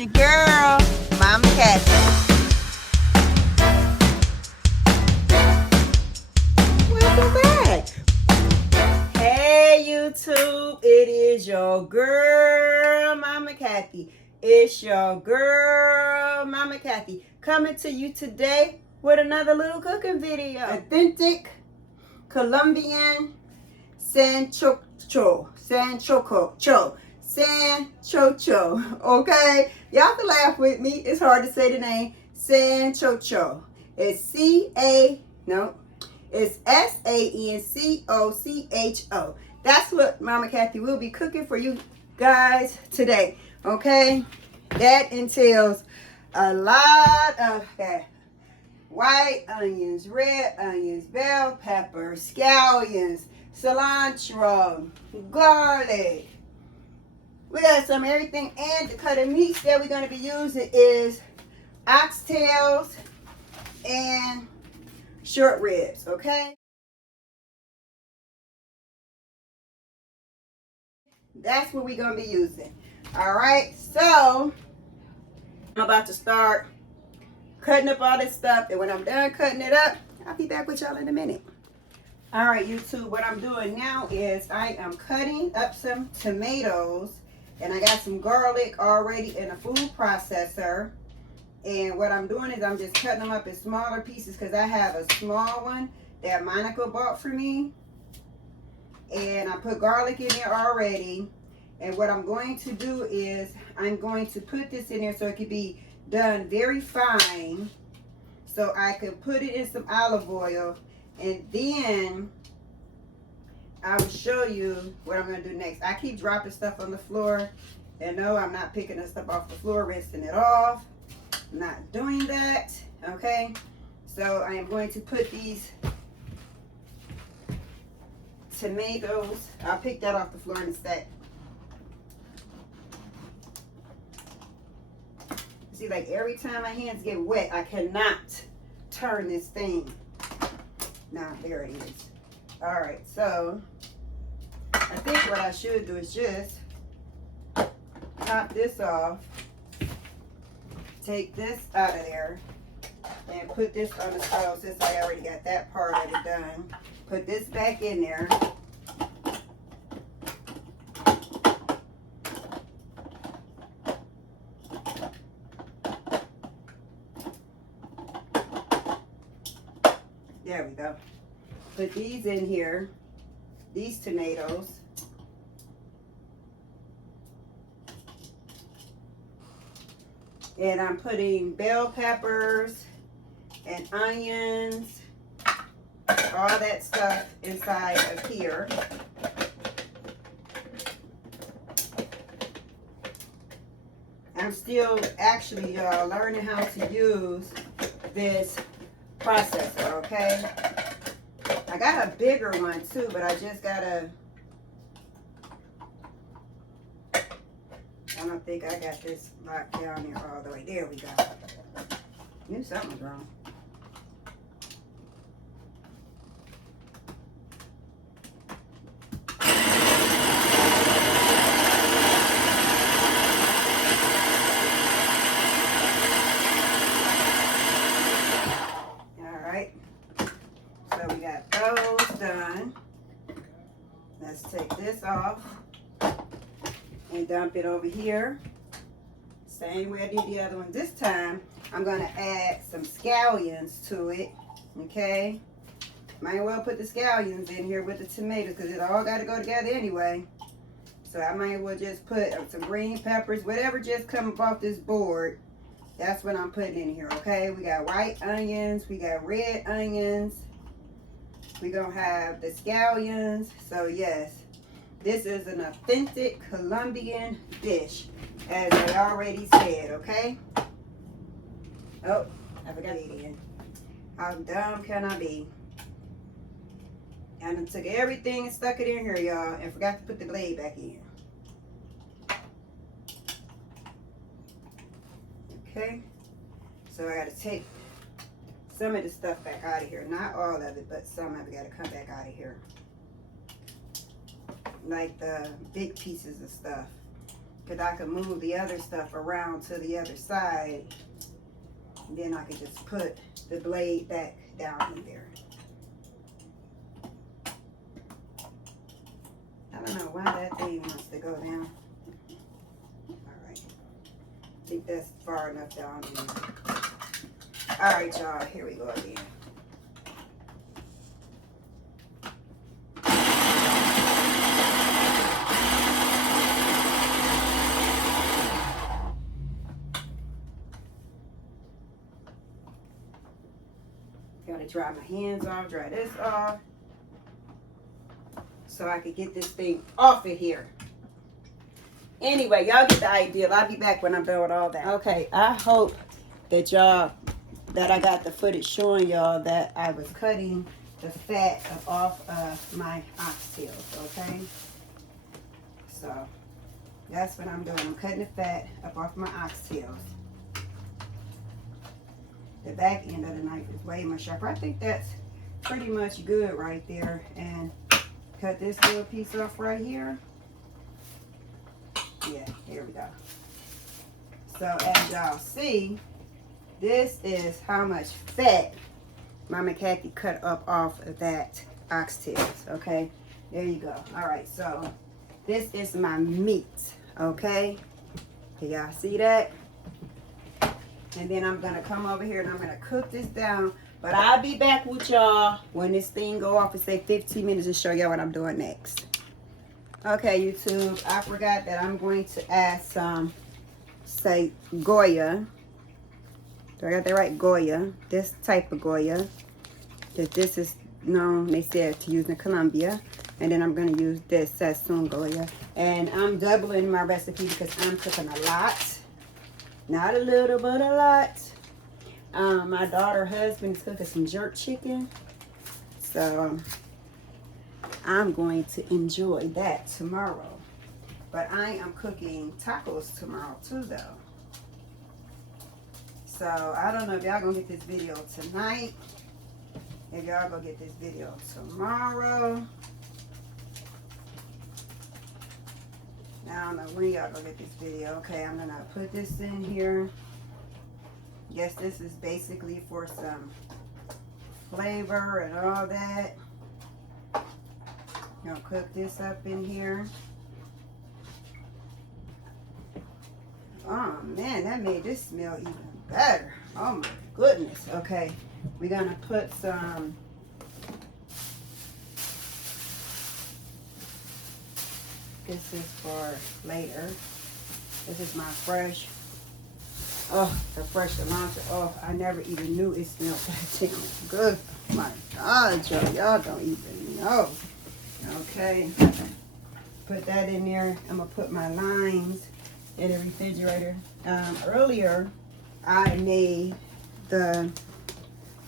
your girl, Mama Kathy. Welcome back. Hey YouTube, it is your girl, Mama Kathy. It's your girl, Mama Kathy, coming to you today with another little cooking video. Authentic Colombian Sancocho. Okay? Y'all can laugh with me. It's hard to say the name. Sancocho. It's it's Sancocho. That's what Mama Kathy will be cooking for you guys today. Okay? That entails a lot of white onions, red onions, bell pepper, scallions, cilantro, garlic. We got some everything, and the cut of meats that we're going to be using is oxtails and short ribs, okay? That's what we're going to be using. All right, so I'm about to start cutting up all this stuff, and when I'm done cutting it up, I'll be back with y'all in a minute. All right, YouTube, what I'm doing now is I am cutting up some tomatoes, and I got some garlic already in a food processor. And what I'm doing is I'm just cutting them up in smaller pieces because I have a small one that Monica bought for me. And I put garlic in there already. And what I'm going to do is I'm going to put this in there so it can be done very fine. So I could put it in some olive oil. And then I will show you what I'm going to do next. I keep dropping stuff on the floor. And no, I'm not picking this stuff off the floor, rinsing it off. I'm not doing that. Okay. So I am going to put these tomatoes. I'll pick that off the floor in a sec. See, like every time my hands get wet, I cannot turn this thing. Now, there it is. All right, so I think what I should do is just top this off, take this out of there, and put this on the stove since I already got that part of it done. Put this back in there. There we go. Put these in here, these tomatoes. And I'm putting bell peppers and onions, all that stuff inside of here. I'm still actually learning how to use this processor, okay? I got a bigger one too, but I just gotta, I don't think I got this locked down there all the way. There we go. Knew something was wrong. Let's take this off and dump it over here. Same way I did the other one. This time, I'm going to add some scallions to it. Okay? Might well put the scallions in here with the tomatoes because it all got to go together anyway. So I might well just put some green peppers, whatever just comes off this board. That's what I'm putting in here, okay? We got white onions. We got red onions. We're going to have the scallions. So, yes, this is an authentic Colombian dish, as I already said, okay? Oh, I forgot it in. How dumb can I be? And I took everything and stuck it in here, y'all, and forgot to put the blade back in. Okay? So I got to take some of the stuff back out of here. Not all of it, but some of it got to come back out of here. Like the big pieces of stuff. because I can move the other stuff around to the other side. And then I can just put the blade back down in there. I don't know why that thing wants to go down. All right. I think that's far enough down there. All right, y'all. Here we go again. Gotta dry my hands off, dry this off, so I could get this thing off of here. Anyway, y'all get the idea. I'll be back when I'm done with all that. Okay, I hope that I got the footage showing y'all that I was cutting the fat off of my oxtails, okay? So, that's what I'm doing. I'm cutting the fat up off my oxtails. The back end of the knife is way much sharper. I think that's pretty much good right there. And cut this little piece off right here. Yeah, here we go. So as y'all see, this is how much fat Mama Kathy cut up off of that oxtails, okay? There you go. All right, so this is my meat, okay? Can y'all see that? And then I'm gonna come over here and I'm gonna cook this down. But I'll be back with y'all when this thing go off and say 15 minutes to show y'all what I'm doing next. Okay, YouTube, I forgot that I'm going to add some, say, Goya. Do I got that right? Goya. This type of Goya. That this is known, they said, to use in Colombia. And then I'm gonna use this Sassoon Goya. And I'm doubling my recipe because I'm cooking a lot. Not a little, but a lot. My daughter's husband is cooking some jerk chicken. So, I'm going to enjoy that tomorrow. But I am cooking tacos tomorrow too, though. So, I don't know if y'all gonna get this video tonight. If y'all gonna get this video tomorrow. I don't know when y'all gonna get this video. Okay, I'm gonna put this in here. Guess this is basically for some flavor and all that. Gonna cook this up in here. Oh man, that made this smell even better. Oh my goodness. Okay, we're gonna put some this is for later. This is my fresh, the fresh cilantro. Oh, I never even knew it smelled that damn good. My God, y'all don't even know. Okay, put that in there. I'm gonna put my limes in the refrigerator. Earlier, I made the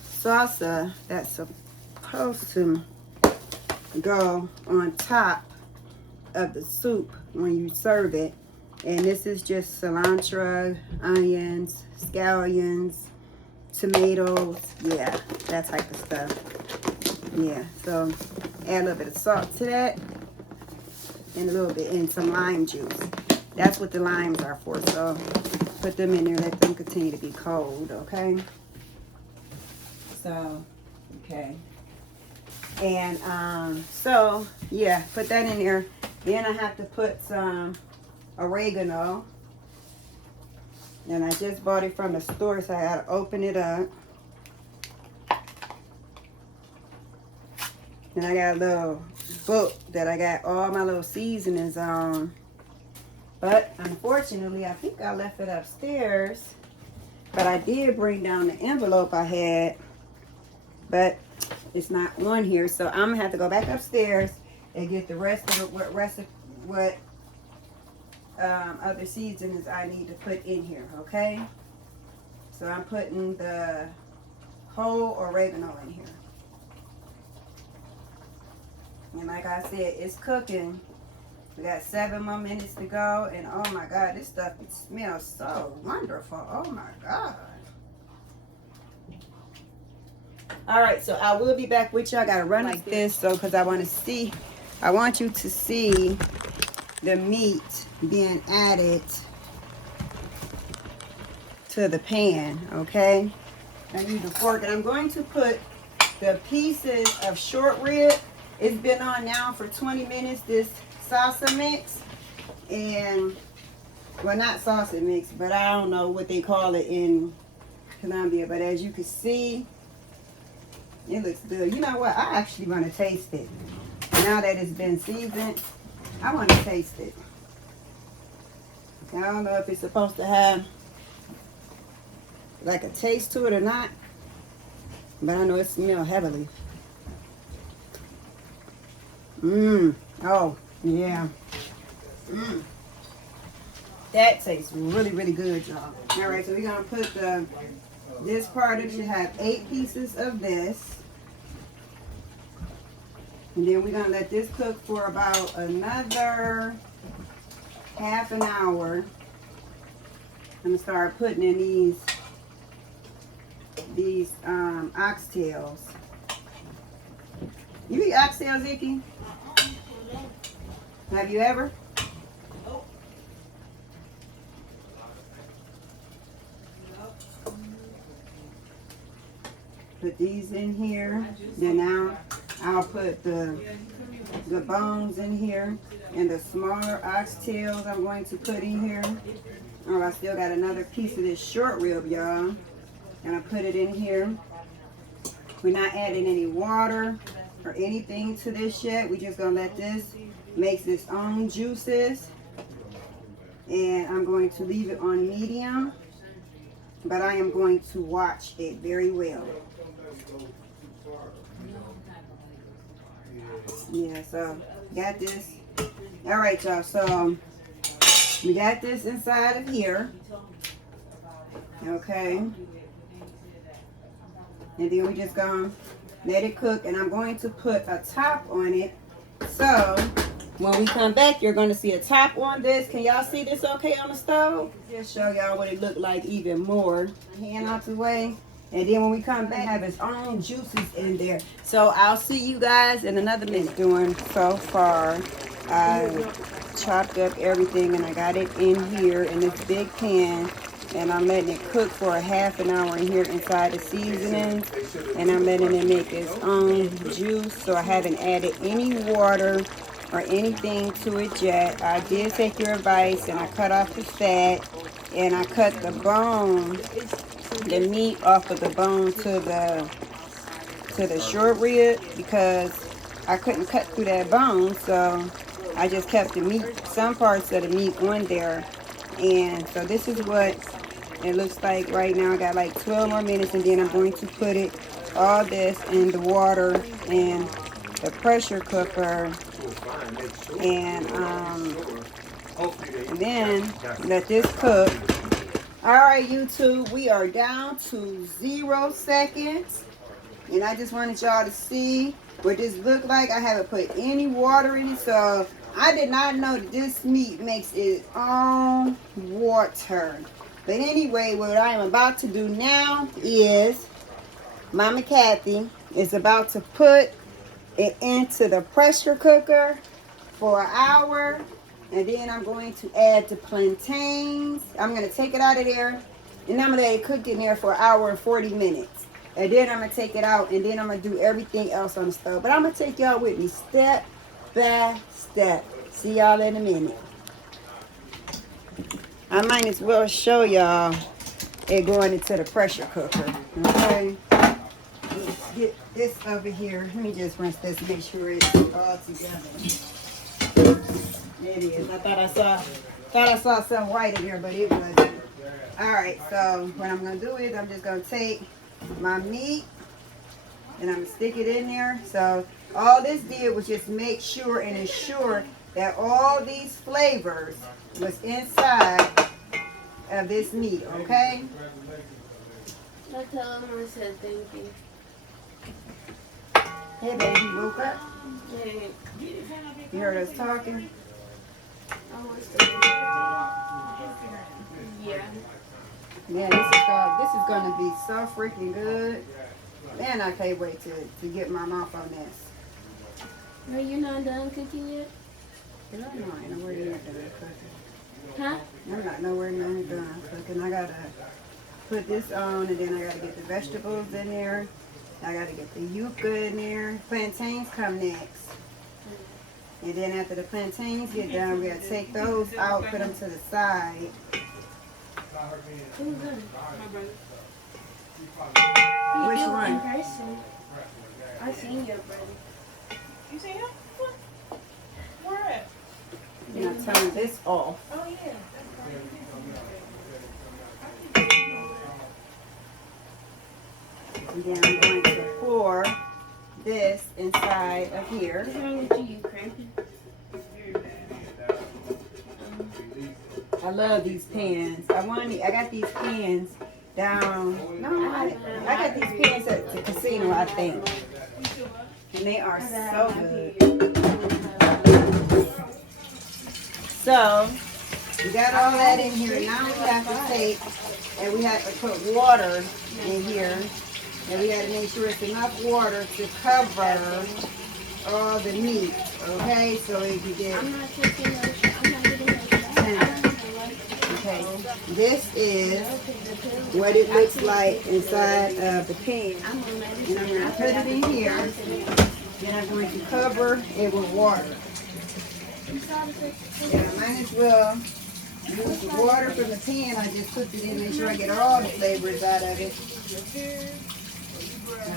salsa that's supposed to go on top of the soup when you serve it. And this is just cilantro, onions, scallions, tomatoes, yeah, that type of stuff. Yeah, so add a little bit of salt to that and a little bit, and some lime juice. That's what the limes are for. So put them in there, let them continue to be cold, okay? So, okay. And so yeah, put that in there. Then I have to put some oregano. And I just bought it from the store, so I gotta open it up. And I got a little book that I got all my little seasonings on. But unfortunately, I think I left it upstairs. But I did bring down the envelope I had. But it's not on here, so I'm gonna have to go back upstairs and get the rest of what other seasonings I need to put in here, okay? So I'm putting the whole oregano in here. And like I said, it's cooking. We got 7 more minutes to go, and oh my God, this stuff smells so wonderful. Oh my God. All right, so I will be back with you. I gotta run like this, so because I want you to see the meat being added to the pan, okay? I use a fork, and I'm going to put the pieces of short rib. It's been on now for 20 minutes, this salsa mix. And, well, not salsa mix, but I don't know what they call it in Colombia. But as you can see, it looks good. You know what? I actually want to taste it. Now that it's been seasoned, I want to taste it. I don't know if it's supposed to have like a taste to it or not, but I know it smells heavily. Oh, yeah. That tastes really, really good, y'all. All right, so we're going to put this part of it. You have 8 pieces of this. And then we're going to let this cook for about another half an hour. I'm going to start putting in these oxtails. You eat oxtails, Icky? Have you ever? Put these in here. Then now I'll put the bones in here, and the smaller oxtails I'm going to put in here. Oh, I still got another piece of this short rib, y'all. And I put it in here. We're not adding any water or anything to this yet. We're just gonna let this make its own juices. And I'm going to leave it on medium, but I am going to watch it very well. Yeah, so got this. All right, y'all, so we got this inside of here. Okay. And then we just gonna let it cook, and I'm going to put a top on it. So when we come back, you're gonna see a top on this. Can y'all see this okay on the stove? Just show y'all what it looked like even more. Hand out the way. And then when we come back, have its own juices in there. So I'll see you guys in another minute. Doing so far, I chopped up everything and I got it in here in this big pan. And I'm letting it cook for a half an hour in here inside the seasoning. And I'm letting it make its own juice. So I haven't added any water or anything to it yet. I did take your advice and I cut off the fat. And I cut the bone, the meat off of the bone to the short rib, because I couldn't cut through that bone. So I just kept the meat, some parts of the meat on there. And so this is what it looks like right now. I got like 12 more minutes, and then I'm going to put all this in the water and the pressure cooker, and then let this cook. All right, YouTube, we are down to 0 seconds, and I just wanted y'all to see what this looked like. I haven't put any water in it, so I did not know that this meat makes its own water. But anyway, what I am about to do now is Mama Kathy is about to put it into the pressure cooker for an hour. And then I'm going to add the plantains. I'm going to take it out of there. And I'm going to let it cook in there for an hour and 40 minutes. And then I'm going to take it out. And then I'm going to do everything else on the stove. But I'm going to take y'all with me step by step. See y'all in a minute. I might as well show y'all it going into the pressure cooker. Okay. Let's get this over here. Let me just rinse this, make sure it's all together. There it is. I thought I saw something white in here, but it wasn't. All right, so what I'm gonna do is I'm just gonna take my meat and I'm gonna stick it in there. So all this did was just make sure and ensure that all these flavors was inside of this meat, okay? I tell him I said thank you. Hey baby, you woke up? Hey. You heard us talking? I was thinking. Yeah. Man, this is gonna be so freaking good. Man, I can't wait to get my mouth on this. Are you not done cooking yet? Girl, no, I ain't nowhere near done cooking. Huh? I'm not nowhere near done cooking. I gotta put this on, and then I gotta get the vegetables in there. I gotta get the yuca in there. Plantains come next. And then after the plantains get done, we gotta take those out, put them to the side. Who's that? Which In one? person. I seen your brother. You see him? Where at? And I turn this off. Oh, yeah. And then I'm going to pour this inside of here. What's wrong with you? You cramping? I love these pans. I got these pans down. No, I got these pans at the casino, I think. And they are so good. So, we got all that in here. Now we have to take, and we have to put water in here. And we got to make sure it's enough water to cover all the meat. Okay, so if you get I'm not taking no shot. I'm not getting no shot. okay, this is what it looks like inside of the pan. And I'm going to put it in here. Then I'm going to cover it with water. And I might as well use the water from the pan. I just put it in, make sure I get all the flavors out of it.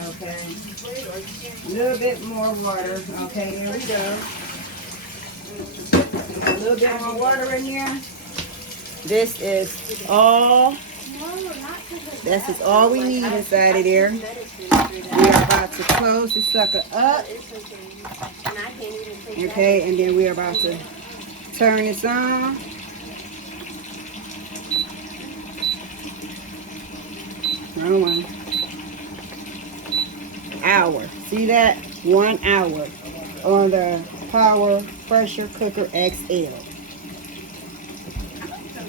Okay. A little bit more water. Okay, here we go. A little bit more water in here. This is all. This is all we need inside of there. We are about to close the sucker up. Okay, and then we're about to turn this on. Wrong one. Hour. See that? 1 hour on the Power Pressure Cooker XL.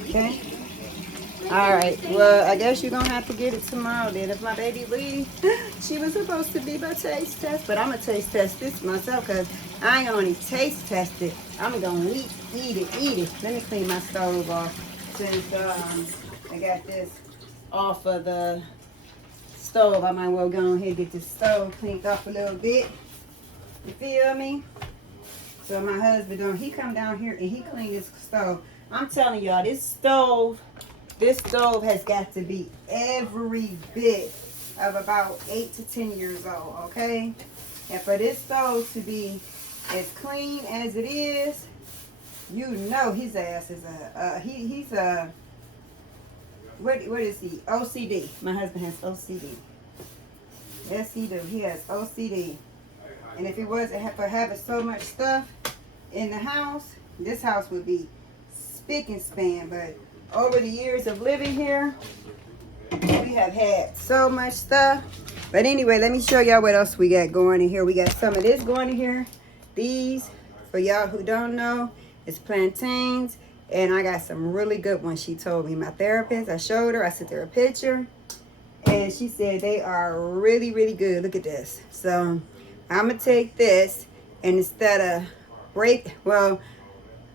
Okay. All right. Well, I guess you're gonna have to get it tomorrow. Then, if my baby leaves, she was supposed to be my taste test, but I'm gonna taste test this myself because I ain't only taste test it. I'm gonna eat it. Let me clean my stove off since I got this off of the stove. I might well go ahead and get this stove cleaned off a little bit. You feel me? So my husband he come down here and he clean this stove. I'm telling y'all, this stove has got to be every bit of about 8 to 10 years old, okay? And for this stove to be as clean as it is, you know his ass is he's a what is he? OCD. My husband has OCD. Yes, he do. He has OCD. And if it wasn't for having so much stuff in the house, this house would be spick and span. But over the years of living here, we have had so much stuff. But anyway, let me show y'all what else we got going in here. We got some of this going in here. These, for y'all who don't know, is plantains. And I got some really good ones, she told me. My therapist, I showed her, I sent her a picture. And she said they are really, really good. Look at this. So I'm going to take this, and instead of I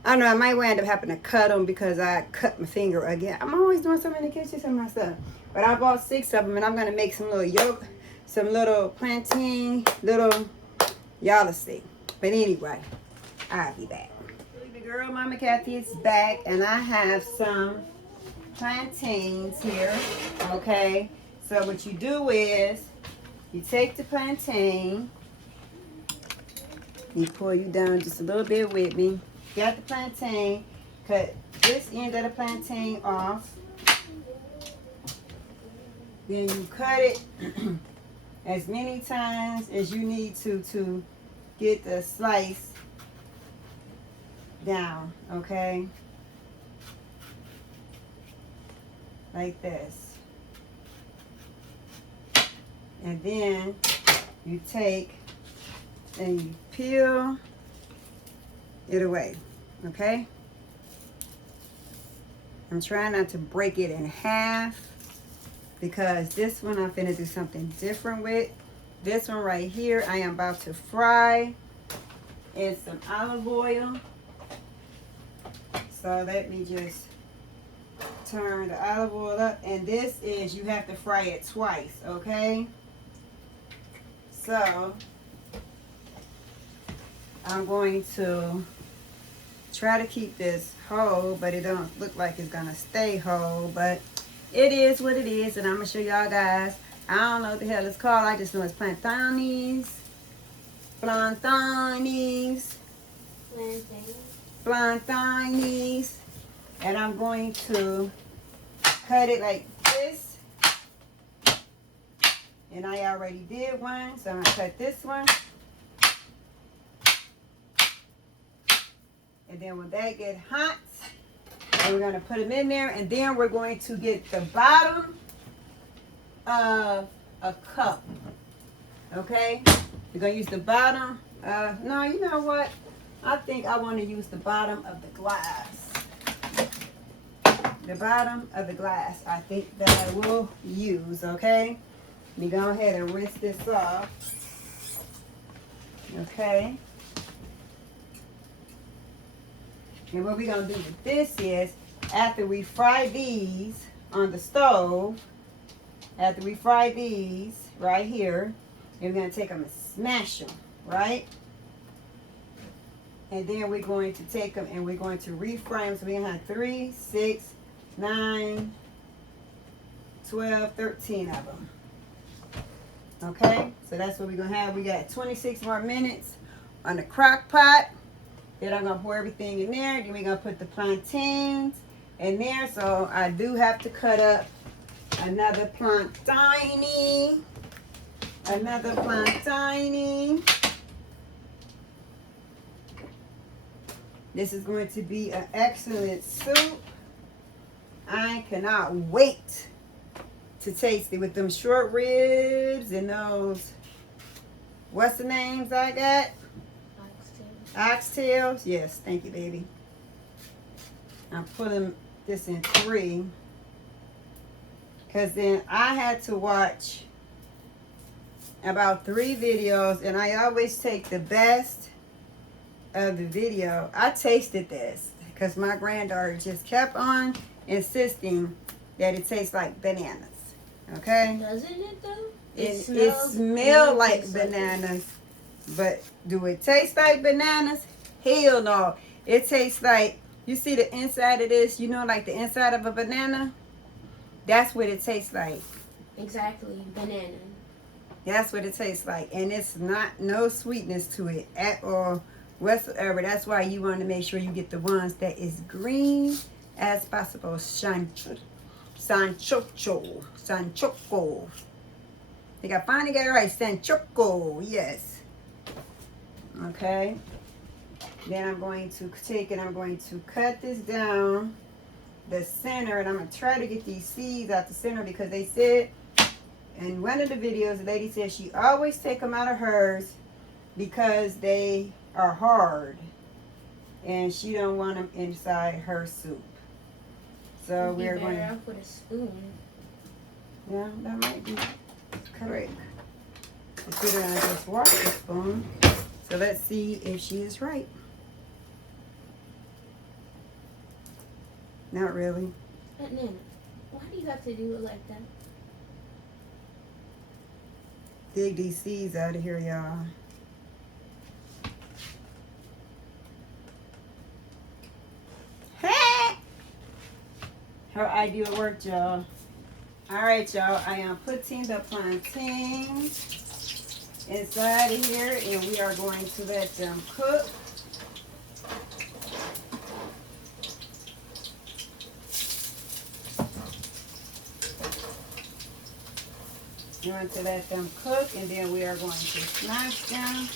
don't know, I might end up having to cut them because I cut my finger again. I'm always doing something in the kitchen, some of my stuff. But I bought 6 of them, and I'm going to make some little plantain, y'all will see. But anyway, I'll be back. Baby girl, Mama Kathy is back, and I have some plantains here, okay? So what you do is, you take the plantain, you pour you down just a little bit with me. Got the plantain, cut this end of the plantain off. Then you cut it as many times as you need to get the slice down, okay? Like this. And then you take and you peel it away, okay? I'm trying not to break it in half because this one I'm finna do something different with. This one right here I am about to fry in some olive oil. So let me just turn the olive oil up. And this is, you have to fry it twice, okay? So I'm going to try to keep this whole, but it don't look like it's gonna stay whole, but it is what it is. And I'm gonna show y'all guys. I don't know what the hell it's called. I just know it's plantains. Plantains. Plantains. And I'm going to cut it like this. And I already did one, so I'm gonna cut this one. And then when that get hot, we're gonna put them in there, and then we're going to get the bottom of a cup. Okay? We're gonna use the bottom. No, you know what? I think I want to use the bottom of the glass. The bottom of the glass, I think that I will use. Okay? Let me go ahead and rinse this off. Okay? And what we're going to do with this is, after we fry these on the stove, after we fry these right here, we're going to take them and smash them, right? And then we're going to take them and we're going to refry them. So we're going to have 3, 6, 9, 12, 13 of them. Okay? So that's what we're going to have. We got 26 more minutes on the crock pot. Then I'm going to pour everything in there. Then we're going to put the plantains in there. So I do have to cut up another plantain. Another plantain. This is going to be an excellent soup. I cannot wait to taste it with them short ribs and those, what's the names I got? Oxtails. Yes, thank you, baby. I'm putting this in 3 because then I had to watch about 3 videos, and I always take the best of the video. I tasted this because my granddaughter just kept on insisting that it tastes like bananas. Okay? Doesn't it though? It smells like bananas. But do it taste like bananas? Hell no. It tastes like, you see the inside of this, you know, like the inside of a banana? That's what it tastes like. Exactly, banana. That's what it tastes like. And it's not, no sweetness to it at all whatsoever. That's why you want to make sure you get the ones that is green as possible. Sancocho. Sancocho. I think I finally got it right. Sancocho. Yes. Okay, then I'm going to take it, I'm going to cut this down the center, and I'm going to try to get these seeds out the center because they said in one of the videos, the lady said she always take them out of hers because they are hard and she don't want them inside her soup. So we're going to, off with a spoon. Yeah, that might be correct. Let's get her and just wash the spoon. So let's see if she is right. Not really. Nana, why do you have to do it like that? Dig these seeds out of here, y'all. Her idea worked, y'all. All right, y'all. I am putting the plantains inside of here, and we are going to let them cook. We want to let them cook, and then we are going to smash them.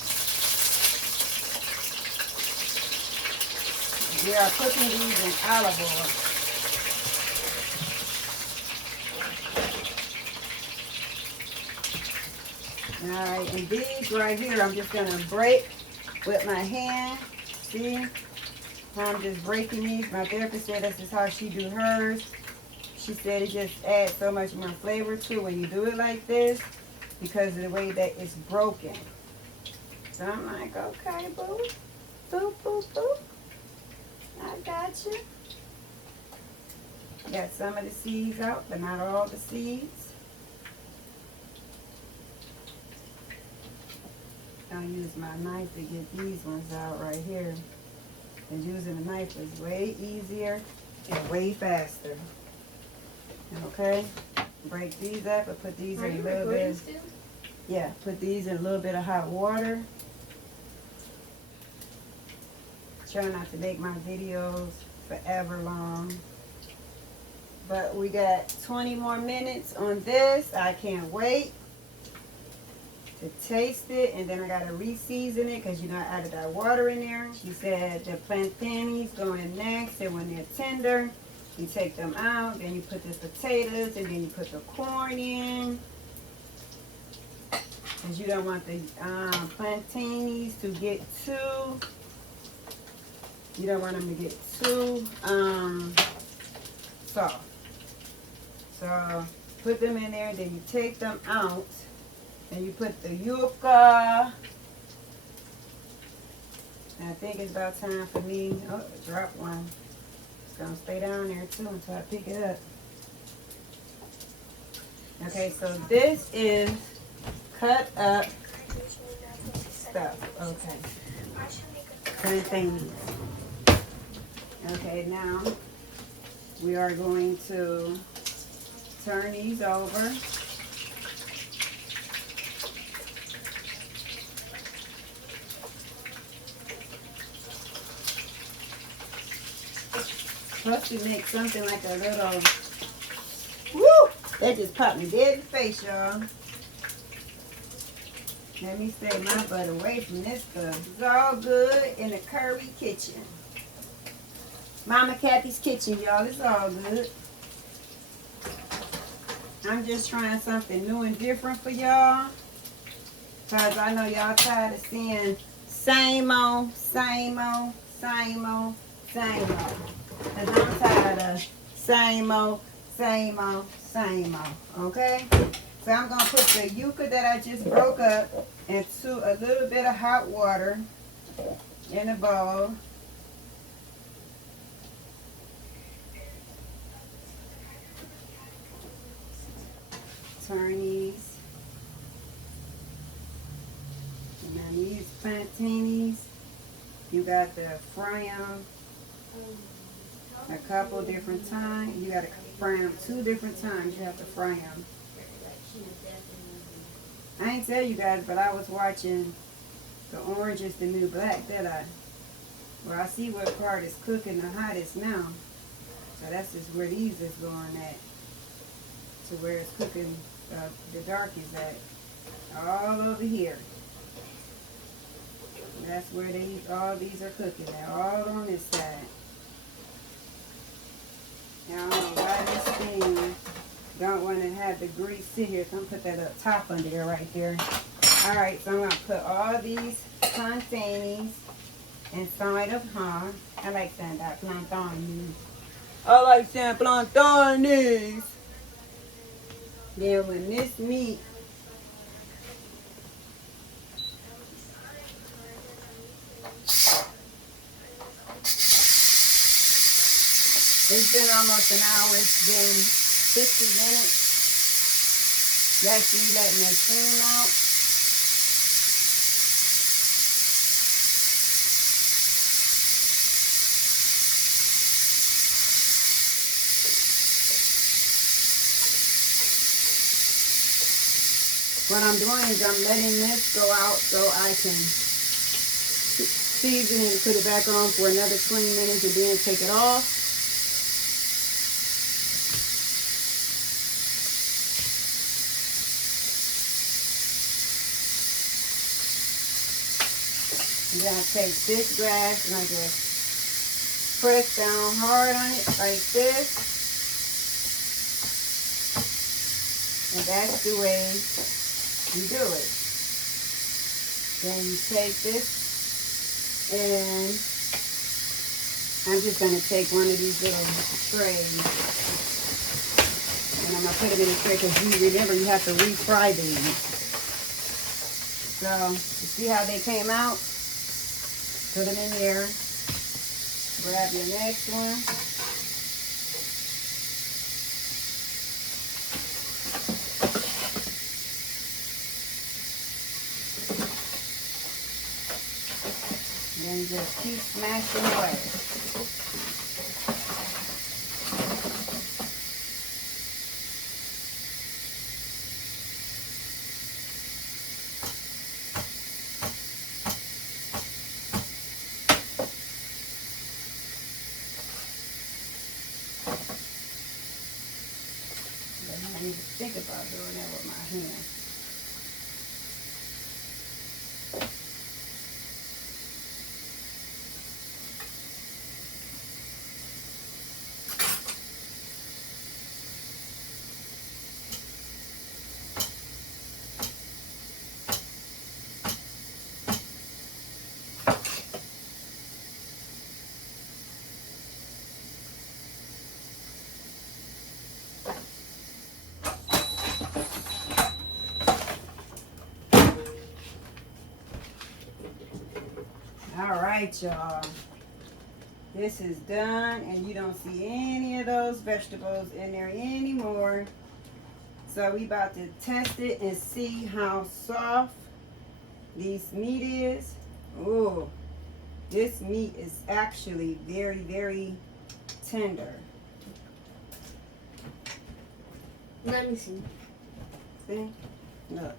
We are cooking these in olive oil. Alright, and these right here, I'm just going to break with my hand. See how I'm just breaking these? My therapist said this is how she do hers. She said it just adds so much more flavor to it when you do it like this because of the way that it's broken. So I'm like, okay, boo. Boo, boo, boo. I got you. Got some of the seeds out, but not all the seeds. I'll use my knife to get these ones out right here. And using a knife is way easier and way faster. Okay, break these up and put these in a little bit. Yeah, put these in a little bit of hot water. Try not to make my videos forever long. But we got 20 more minutes on this. I can't wait to taste it, and then I gotta re-season it because you know I added that water in there. She said the plantains go in next, and when they're tender, you take them out, then you put the potatoes, and then you put the corn in. Because you don't want the plantains to get too, you don't want them to get too soft. So put them in there, then you take them out. And you put the yuca. And I think it's about time for me. Oh, I dropped one. It's going to stay down there too until I pick it up. Okay, so this is cut up stuff. Okay. Plantain. Okay, now we are going to turn these over. Plus to make something like a little, woo! That just popped me dead in the face, y'all. Let me stay my butt away from this stuff. It's all good in the curry kitchen. Mama Kathy's kitchen, y'all. It's all good. I'm just trying something new and different for y'all. Because I know y'all tired of seeing same old, same old, same old, same old. Because I'm tired of same old, same old, same old. Okay? So I'm going to put the yuca that I just broke up into a little bit of hot water in a bowl. Turn these. And then these plantains, you got to fry them a couple different times. You got to fry them 2 different times. You have to fry them. I ain't tell you guys, but I was watching The Orange is the New Black, did I? Well, I see what part is cooking the hottest now. So that's just where these is going at. To where it's cooking the darkest at. All over here. And that's where all these are cooking at. All on this side. Now, I don't know why this thing don't want to have the grease sit here, so I'm going to put that up top under there right there. Alright, so I'm going to put all these plantains inside of her. I like saying that, plantain. I like saying plantains. Then when this meat it's been almost an hour, it's been 50 minutes. That's me letting that steam out. What I'm doing is I'm letting this go out so I can season it and put it back on for another 20 minutes and then take it off. And then I take this grass and I just press down hard on it like this. And that's the way you do it. Then you take this and I'm just going to take one of these little trays and I'm going to put them in the tray because you remember you have to refry these. So you see how they came out? Put them in there. Grab your next one. you just keep smashing away. I need to think about doing that with my hands. All right, y'all. This is done, and you don't see any of those vegetables in there anymore. So we about to test it and see how soft this meat is. Oh, this meat is actually very, very tender. Let me see. See? Look,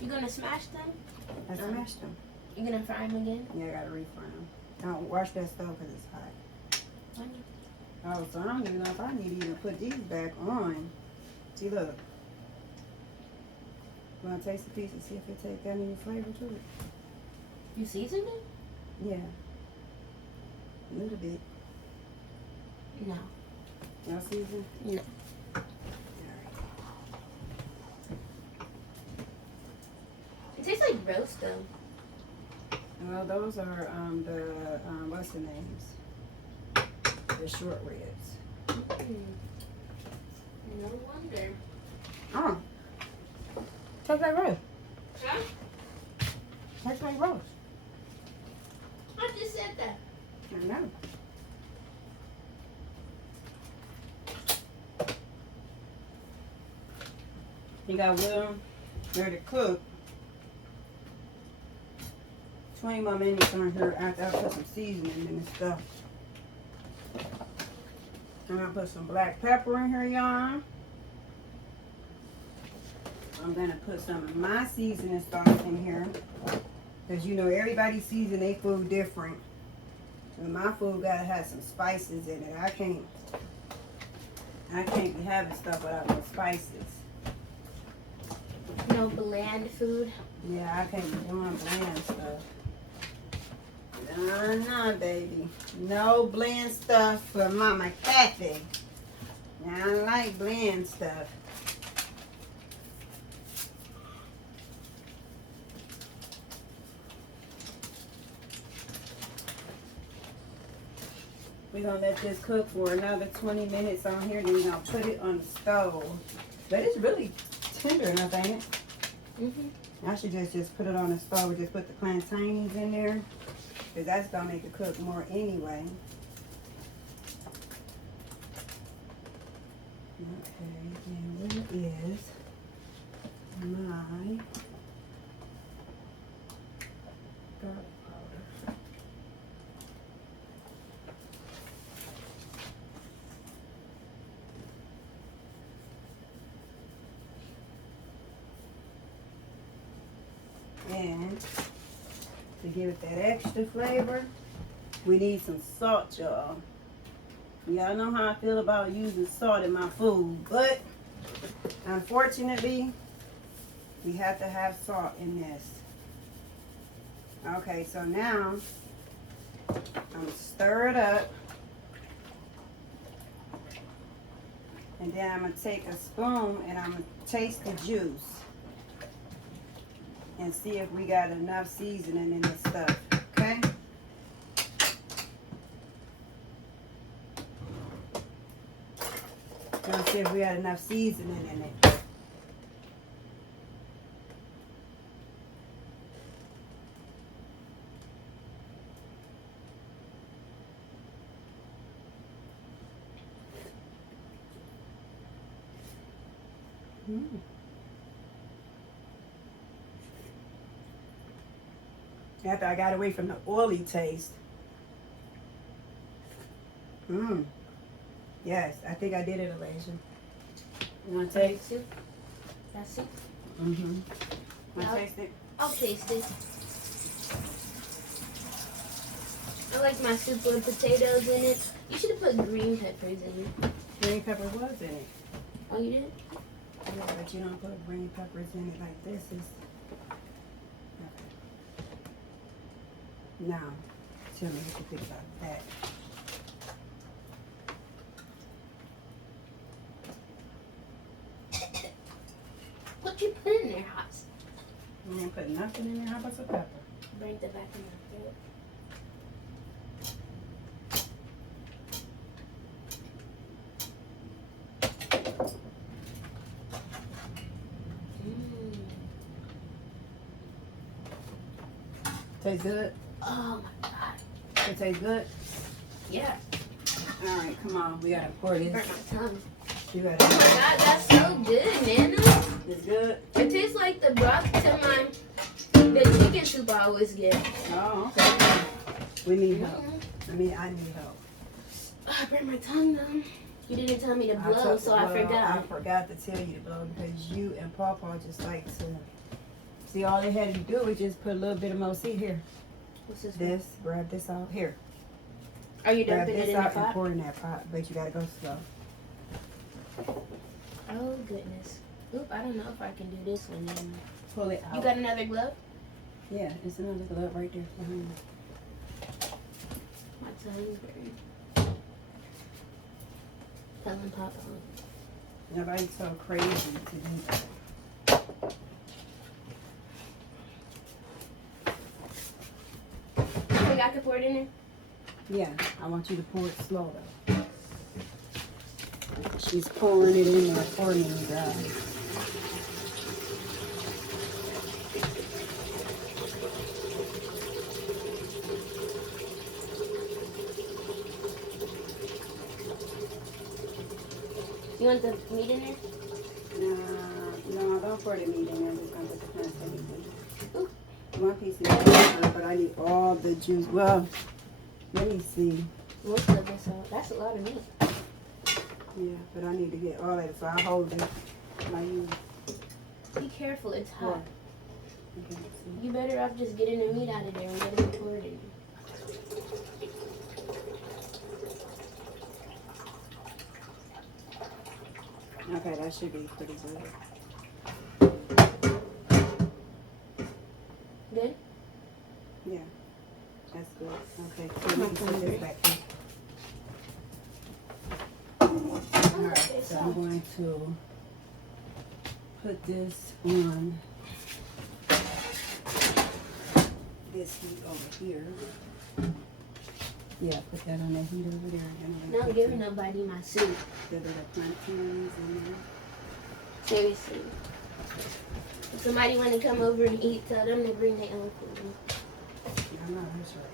You gonna smash them? I smashed them. You gonna fry them again? Yeah, I gotta refry them. Don't wash that stove because it's hot. When? Oh, so I don't even know if I need to even put these back on. See, look. You want to taste a piece and see if it takes any flavor to it? You seasoned it? Yeah. A little bit. No. No season? No. It tastes like roast though. Well, those are the what's the names? The short ribs. No wonder. Oh. Tastes like roast. Huh? Tastes like roast. I just said that. I know. You got Will ready to cook. 20 more minutes on here after I put some seasoning in this stuff. I'm gonna put some black pepper in here, y'all. I'm gonna put some of my seasoning sauce in here. Cause you know everybody season their food different. So my food gotta have some spices in it. I can't be having stuff without no spices. No bland food. Yeah, I can't be doing bland stuff. No, baby. No bland stuff for Mama Kathy. I don't like bland stuff. We're going to let this cook for another 20 minutes on here. Then we're going to put it on the stove. But it's really tender enough, ain't it? Mm-hmm. I should just put it on the stove and just put the plantains in there. Because that's going to make it cook more anyway. Okay, and where is my garlic powder? And to give it that extra flavor, we need some salt, y'all. Y'all know how I feel about using salt in my food, but unfortunately, we have to have salt in this. Okay, so now I'm gonna stir it up, and then I'm gonna take a spoon and I'm gonna taste the juice and see if we got enough seasoning in this stuff, okay? Gonna see if we got enough seasoning in it. After I got away from the oily taste. Mmm. Yes, I think I did it, Elijah. You want to taste? Soup? That's soup? Mm-hmm. Want Yeah. to taste it? I'll taste it. I like my soup with potatoes in it. You should have put green peppers in it. Green pepper was in it. Oh, you did? Yeah, but you don't put green peppers in it like this. Is okay. Now, tell me what you think about that. What you put in there, Hots? You won't put nothing in there. How about some pepper? Bring the back in my throat. Tastes good? Oh my god. It tastes good? Yeah. All right, come on. We gotta pour this. Burnt my tongue. You Oh gotta. my god, that's so good, man. It's good. It tastes like the broth to the chicken soup I always get. Oh, okay. We need help. I need help. I burnt my tongue though. You didn't tell me to blow, so I forgot. I forgot to tell you to blow because you and Pawpaw just like to. See, all they had to do was just put a little bit of more. See here. What's this? This, grab this out. Here. Are you Grab dumping it this in the out and pot? pour in that pot, but you gotta go slow. Oh goodness. Oop, I don't know if I can do this one then. Pull it out. You got another glove? Yeah, it's another glove right there behind you. My tongue's very. Telling Papa. Nobody's so crazy to do that. You think I can pour it in there? Yeah, I want you to pour it slow though. She's pouring it in there for me, guys. You want the meat in there? No, don't pour the meat in there. I'm just gonna put the plantain in there. Ooh. One piece of meat, but I need all the juice. Well, let me see. Most of this out. That's a lot of meat. Yeah, but I need to get all of it, so I hold it. Like you. Be careful, it's hot. Okay, see. You better off just getting the meat out of there and letting it pour it in. Okay, that should be pretty good. Good? Yeah, that's good. Okay, so we can put this back in. Alright, so I'm going to put this on this heat over here. Yeah, put that on that heat over there. No, I'm giving nobody my soup. The little plantains in there. Seriously. If somebody want to come over and eat, tell them to bring their own food. Yeah, I know that's right.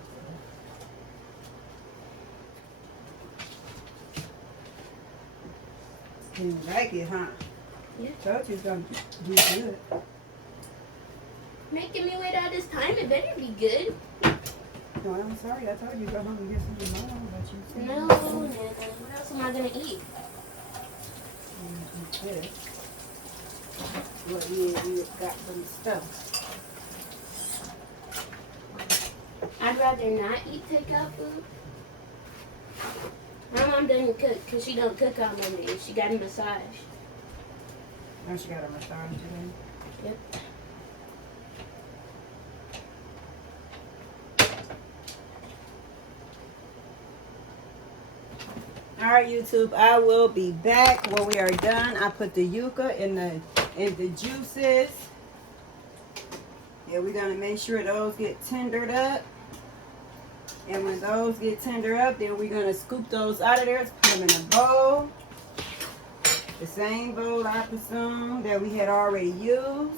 You like it, huh? Yeah. Told you it's gonna be good. Making me wait all this time, it better be good. No, I'm sorry. I told you to go home and get something more, but you said No, Nana. What else am I going to eat? this. What you got from the stuff. I'd rather not eat takeout food. My mom doesn't cook because she don't cook on Mondays. She got a massage. Now she got a massage today. Yep. All right, YouTube. I will be back when we are done. I put the yuca in the juices. Yeah, we're gonna make sure those get tendered up. And when those get tendered up, then we're gonna scoop those out of there, put them in a bowl. The same bowl, I presume, that we had already used.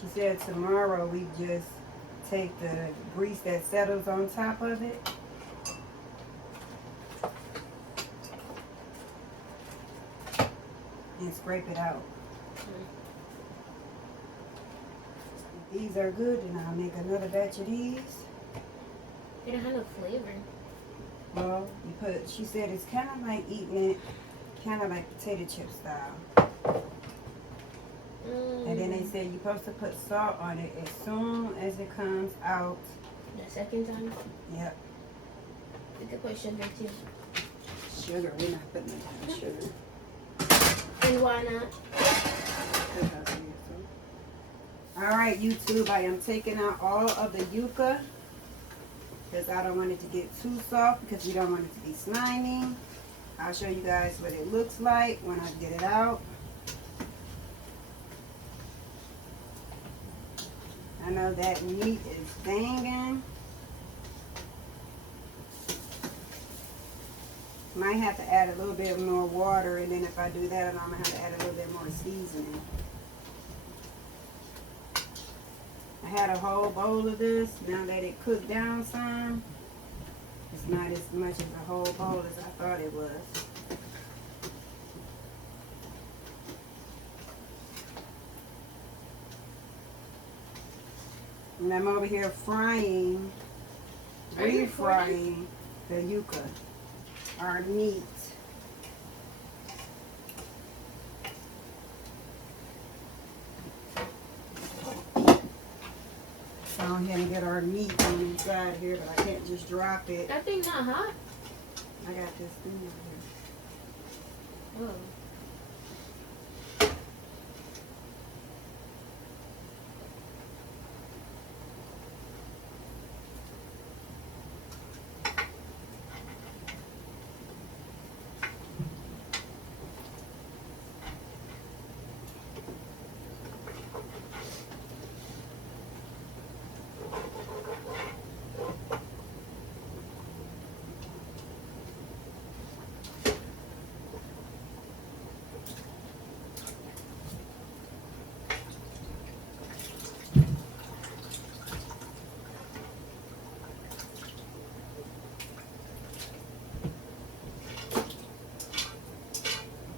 She said tomorrow we just take the grease that settles on top of it. And scrape it out. these are good, and I'll make another batch of these. They don't have no flavor. Well, she said it's kind of like eating it, kind of like potato chip style. And then they said you're supposed to put salt on it as soon as it comes out. The second time? Yep. You could put sugar too. Sugar, we're not putting no sugar. And why not? Alright, YouTube, I am taking out all of the yuca because I don't want it to get too soft because we don't want it to be slimy. I'll show you guys what it looks like when I get it out. I know that meat is banging. Might have to add a little bit more water, and then if I do that, I'm going to have to add a little bit more seasoning. I had a whole bowl of this. Now that it cooked down some, it's not as much as a whole bowl as I thought it was. And I'm over here frying, refrying the yuca, our meat. Go ahead and get our meat on the inside here, but I can't just drop it. That thing's not hot. I got this thing over here. Oh.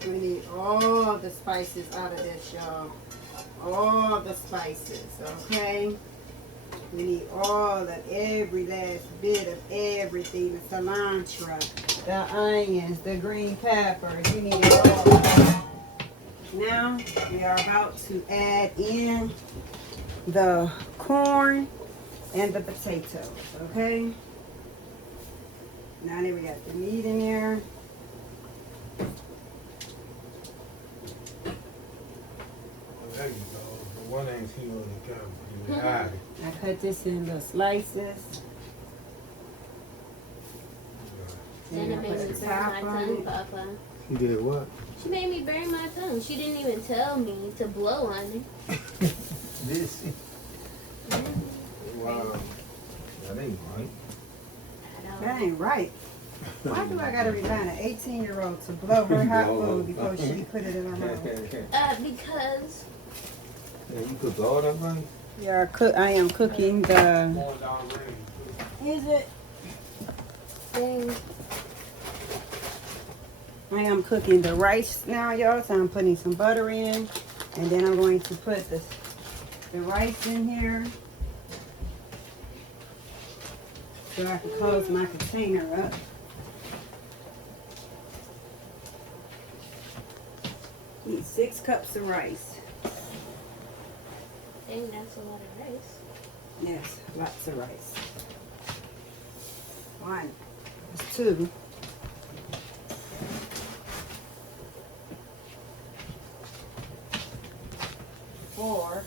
We need all the spices out of this, y'all. All the spices, okay? We need all of every last bit of everything. The cilantro, the onions, the green peppers. We need all of that. Now, we are about to add in the corn and the potatoes, okay? Now that we got the meat in there. There you go. The one ain't seen on the camera. You was hiding. I cut this in little slices. Santa And I made put me the burn top my on tongue, it. Papa. You did what? She made me burn my tongue. She didn't even tell me to blow on it. This. Wow. That ain't right. That ain't right. Why do I gotta rely on an 18-year-old to blow her hot food before she put it in her mouth? Because Yeah, you cooked all that right? Yeah, I am cooking the. Is it? dang, I am cooking the rice now, y'all. So I'm putting some butter in, and then I'm going to put the rice in here, so I can close my container up. Need 6 cups of rice. dang, that's a lot of rice. Yes, lots of rice. 1, that's 2. 4.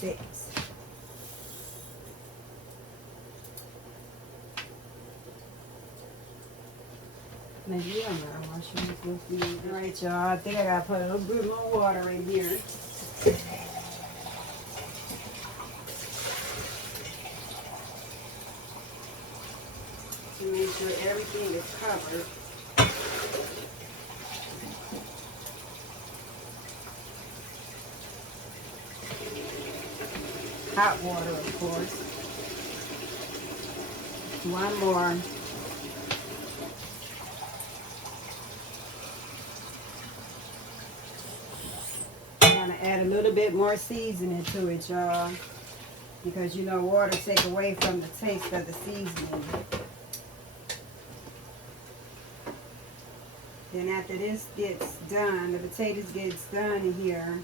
6. Maybe I'm not washing this with me. All right, y'all. I think I gotta put a little bit more water in here. To make sure everything is covered. Hot water, of course. 1 more. little bit more seasoning to it, y'all. Because you know water take away from the taste of the seasoning. Then after this gets done, the potatoes gets done in here,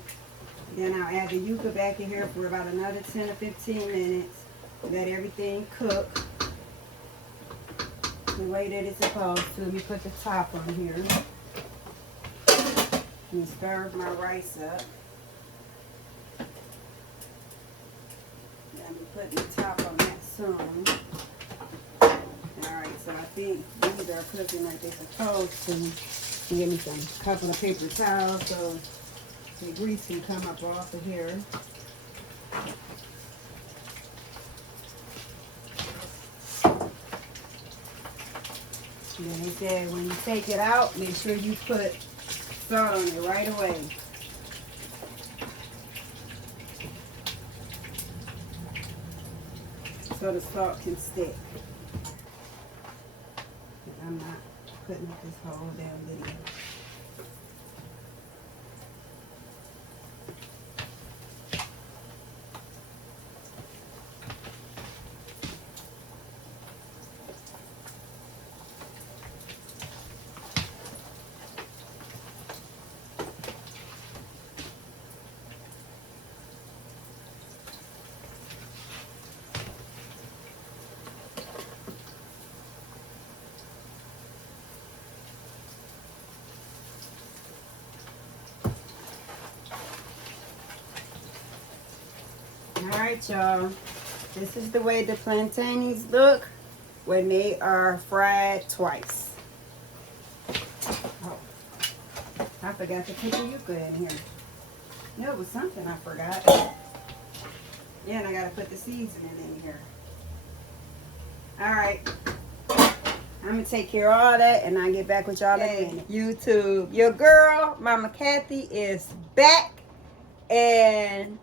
then I'll add the yuca back in here for about another 10 or 15 minutes. Let everything cook the way that it's supposed to. Let me put the top on here. And stir my rice up. Let me put the top on that soon. Alright, so I think these are cooking like they're supposed to. Give me some couple of paper towels so the grease can come up off of here. And then they said when you take it out, make sure you put salt on it right away. So the salt can stick. I'm not putting up this whole damn video. Alright, y'all. This is the way the plantains look when they are fried twice. Oh, I forgot to put the yuca in here. No, it was something I forgot. Yeah, and I gotta put the seasoning in here. Alright. I'm gonna take care of all that and I'll get back with y'all in a minute. YouTube. Your girl, Mama Kathy, is back. And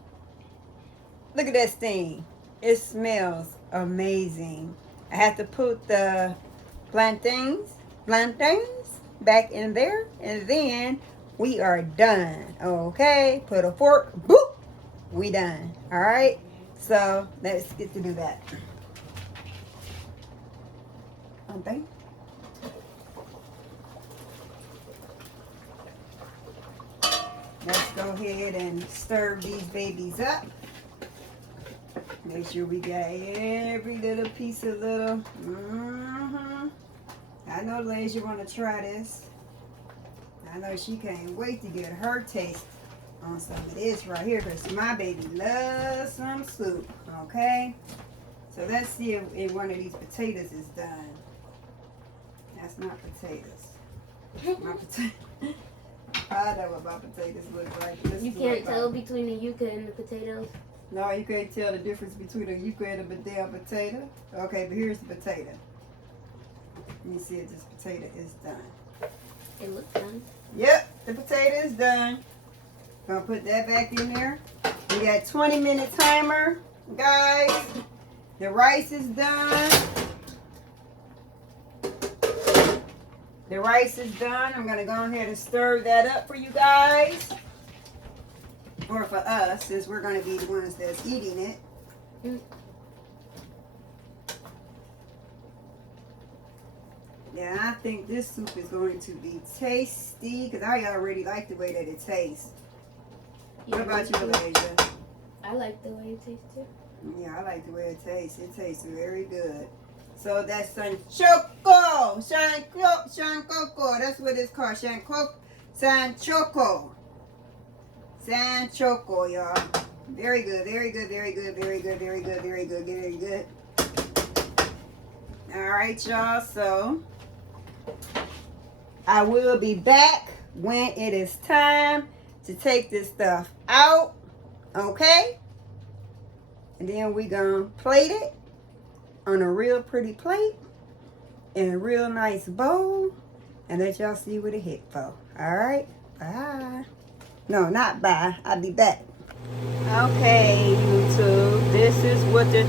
look at this thing. It smells amazing. I have to put the plantains back in there. And then we are done. Okay? Put a fork. Boop. We done. Alright? So, let's get to do that. Okay. Let's go ahead and stir these babies up. Make sure we got every little piece of little. I know, ladies, you want to try this. I know she can't wait to get her taste on some of this right here because my baby loves some soup. Okay? So let's see if one of these potatoes is done. That's not potatoes. My potato. I know what my potatoes look like. You can't tell between the yuca and the potatoes? No, you can't tell the difference between a yuca and a damn potato. Okay, but here's the potato. Let me see if this potato is done. It looks done. Yep, the potato is done. Gonna put that back in there. We got 20-minute timer, guys. The rice is done. The rice is done. I'm gonna go ahead and stir that up for you guys. Or for us, since we're gonna be the ones that's eating it. Yeah, I think this soup is going to be tasty because I already like the way that it tastes. What about you, Elijah? I like the way it tastes too. Yeah, I like the way it tastes. It tastes very good. So that's Sancocho. Sancocho. That's what it's called. Sancocho. Sancocho, y'all. Very good. Very good. Very good. Very good. Very good. Very good. Very good. All right, y'all. So I will be back when it is time to take this stuff out. Okay? And then we gonna plate it on a real pretty plate in a real nice bowl and let y'all see what it hit for. Alright? Bye. No, not bye. I'll be back. Okay, YouTube. This is what the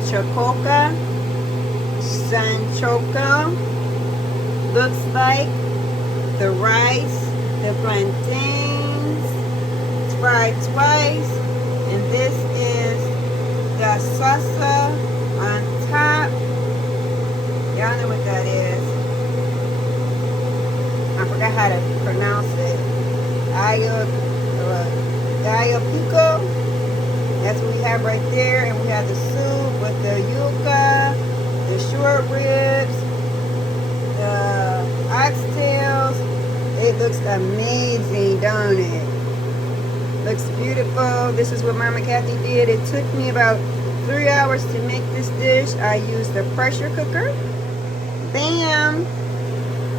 Sancocho looks like. The rice, the plantains, fried twice. And this is the salsa on top. Y'all know what that is. I forgot how to pronounce it. Gallo pico. That's what we have right there. And we have the soup with the yuca, the short ribs, the oxtails. It looks amazing, don't it? Looks beautiful. This is what Mama Kathy did. It took me about 3 hours to make this dish. I used the pressure cooker. Bam!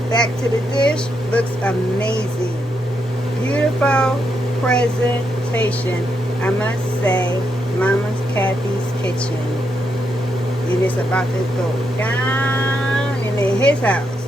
Back to the dish. Looks amazing. Beautiful presentation. I must say, Mama Kathy's kitchen. And it's about to go down in his house.